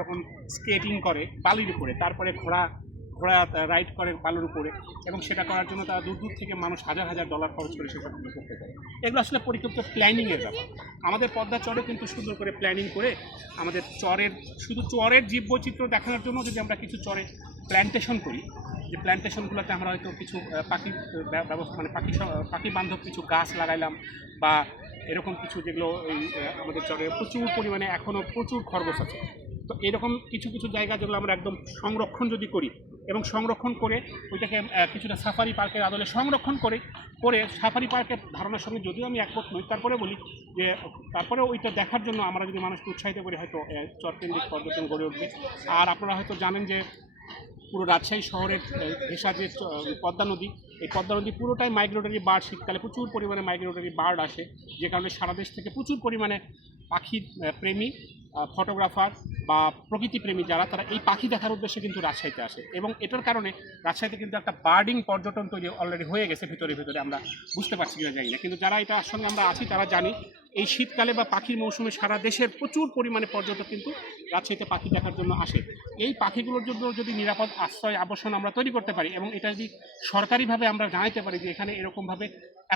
যখন স্কেটিং করে বালির উপরে, তারপরে ঘোড়া ঘোড়া রাইড করে বালুর উপরে, এবং সেটা করার জন্য তারা দূর দূর থেকে মানুষ হাজার হাজার ডলার খরচ করে সেসবগুলো করতে পারে। এগুলো আসলে পরিকল্পিত প্ল্যানিংয়ের ব্যাপার। আমাদের পদ্মা চরে কিন্তু সুন্দর করে প্ল্যানিং করে আমাদের চরের শুধু চরের জীববৈচিত্র্য দেখানোর জন্য যদি আমরা কিছু চরে প্ল্যান্টেশন করি, যে প্ল্যান্টেশনগুলোতে আমরা হয়তো কিছু পাখি ব্যবস্থা মানে পাখি বান্ধব কিছু গাছ লাগাইলাম, বা এরকম কিছু যেগুলো এই আমাদের চরে প্রচুর পরিমাণে এখনও প্রচুর খরগোশ আছে। তো এরকম কিছু কিছু জায়গা যেগুলো আমরা একদম সংরক্ষণ যদি করি এবং সংরক্ষণ করে ওইটাকে কিছুটা সাফারি পার্কের আদলে সংরক্ষণ করে সাফারি পার্কের ধারণার সঙ্গে যদিও আমি একমত নই, তারপরে বলি যে তারপরে ওইটা দেখার জন্য আমরা যদি মানুষকে উৎসাহিত করি হয়তো চরকেন্দ্রিক পর্যটন গড়ে উঠবে। আর আপনারা হয়তো জানেন যে পুরো রাজশাহী শহরের ঘেঁষা যে পদ্মা নদী, এই পদ্মা নদী পুরোটাই মাইগ্রেটরি বার্ড, শীতকালে প্রচুর পরিমাণে মাইগ্রেটরি বার্ড আসে, যে কারণে সারা দেশ থেকে প্রচুর পরিমাণে পাখি প্রেমী ফটোগ্রাফার বা প্রকৃতিপ্রেমী যারা তারা এই পাখি দেখার উদ্দেশ্যে কিন্তু রাজশাহীতে আসে, এবং এটার কারণে রাজশাহীতে কিন্তু একটা বার্ডিং পর্যটন তৈরি অলরেডি হয়ে গেছে ভিতরে ভিতরে, আমরা বুঝতে পারছি কিনা জানি না, কিন্তু যারা এটার সঙ্গে আমরা আছি তারা জানি এই শীতকালে বা পাখির মৌসুমে সারা দেশের প্রচুর পরিমাণে পর্যটক কিন্তু রাজশাহীতে পাখি দেখার জন্য আসে। এই পাখিগুলোর জন্য যদি নিরাপদ আশ্রয় আবাসন আমরা তৈরি করতে পারি এবং এটা যদি সরকারিভাবে আমরা জানাতে পারি যে এখানে এরকমভাবে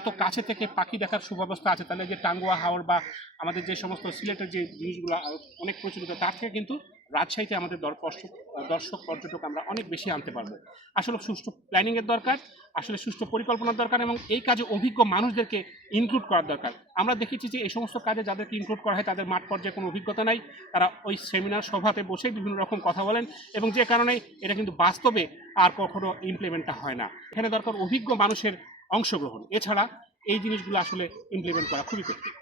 এত কাছে থেকে পাখি দেখার সুব্যবস্থা আছে, তাহলে যে টাঙ্গুয়া হাওর বা আমাদের যে সমস্ত সিলেটের যে জিনিসগুলো অনেক প্রচলিত, তার থেকে কিন্তু রাজশাহীতে আমাদের দর্শক পর্যটক আমরা অনেক বেশি আনতে পারবো। আসলে সুষ্ঠু প্ল্যানিংয়ের দরকার, আসলে সুষ্ঠু পরিকল্পনার দরকার, এবং এই কাজে অভিজ্ঞ মানুষদেরকে ইনক্লুড করার দরকার। আমরা দেখেছি যে এই সমস্ত কাজে যাদেরকে ইনক্লুড করা হয় তাদের মাঠ পর্যায়ে কোনো অভিজ্ঞতা নাই, তারা ওই সেমিনার সভাতে বসে বিভিন্ন রকম কথা বলেন, এবং যে কারণে এটা কিন্তু বাস্তবে আর কখনো ইমপ্লিমেন্টটা হয় না। এখানে দরকার অভিজ্ঞ মানুষের অংশগ্রহণ, এছাড়া এই জিনিসগুলো আসলে ইমপ্লিমেন্ট করা খুবই কঠিন।